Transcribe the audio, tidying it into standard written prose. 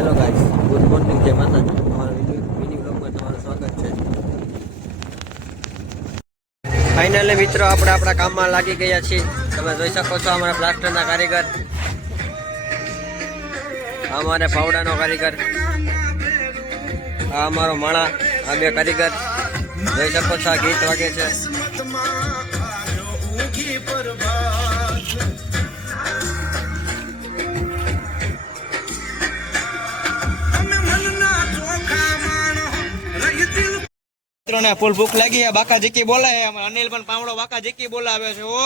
Hello guys, good morning, જય માતાજી. તમારા મિની બ્લોગમાં તમારું સ્વાગત છે. ફાઇનલી મિત્રો આપણે આપણા કામમાં લાગી ગયા છીએ. તમે જોઈ શકો છો અમારા પ્લાસ્ટરના કારીગર, અમારે પાવડાનો કારીગર, આ અમારો માળા, આ બે કારીગર. જોઈ શકો છો આ ગીત વાગે છે. ફૂલ ભૂખ લાગી. બાકા જીકી બોલાય. અનિલ પણ પાવડો બાકા જીકી બોલાવે છે. ઓ